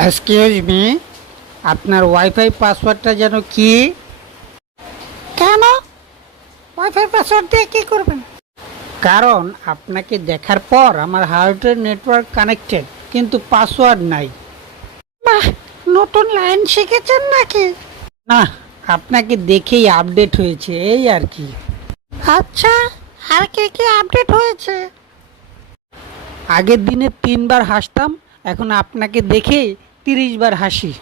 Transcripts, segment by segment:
Excuse me, আপনার wifi পাসওয়ার্ডটা যেন কি? কেন? ওয়াইফাই পাসওয়ার্ড দিয়ে কি করবেন? কারণ আপনাকে দেখার পর আমার হার্টের নেটওয়ার্ক কানেক্টেড, কিন্তু পাসওয়ার্ড নাই। বাহ, নতুন লাইন শিখেছেন নাকি? না, আপনাকে দেখেই আপডেট হয়েছে, এই আর কি। আচ্ছা, আর কি কি আপডেট হয়েছে? আগের দিনে 3 বার হাসতাম, এখন আপনাকে দেখেই 30 বার হাসি।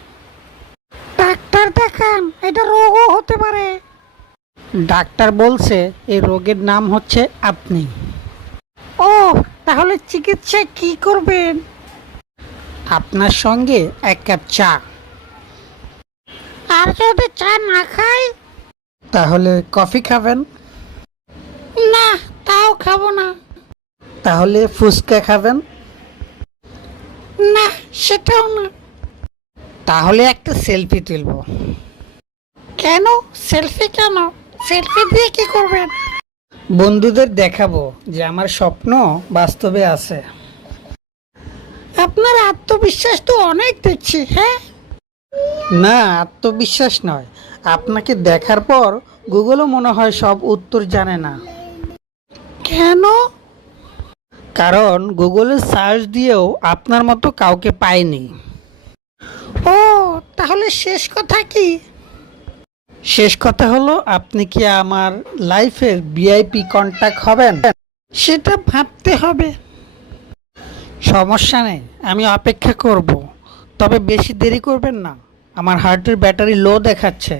ডাক্তার দেখান, এটা রোগও হতে পারে। ডাক্তার বলছে এই রোগের নাম হচ্ছে আপনি। ও, তাহলে চিকিৎসা কি করবেন? আপনার সঙ্গে 1 কাপ চা। আর যদি চা না খাই? তাহলে কফি খাবেন? না, তাও খাবো না। তাহলে ফুচকা খাবেন? না, সেটাও না। তাহলে একটা সেলফি তুলব। কেন সেলফি? কেন সেলফি দিয়ে কি করবেন? বন্ধুদের দেখাবো যে আমার স্বপ্ন বাস্তবে আছে। আপনার আত্মবিশ্বাস তো অনেক দেখছি। হ্যাঁ, না, আত্মবিশ্বাস নয়, আপনাকে দেখার পর গুগলও মনে হয় সব উত্তর জানে না। কেন? কারণ গুগলে সার্চ দিয়েও আপনার মতো কাউকে পায়নি। ও, তাহলে শেষ কথা কি? শেষ কথা হলো, আপনি কি আমার লাইফের ভিআইপি কন্ট্যাক্ট হবেন? সেটা ভাবতে হবে। সমস্যা নেই, আমি অপেক্ষা করব, তবে বেশি দেরি করবেন না, আমার হার্টের ব্যাটারি লো দেখাচ্ছে।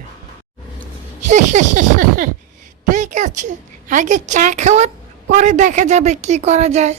ঠিক আছে, আগে চা খাওয়ার, পরে দেখা যাবে কি করা যায়।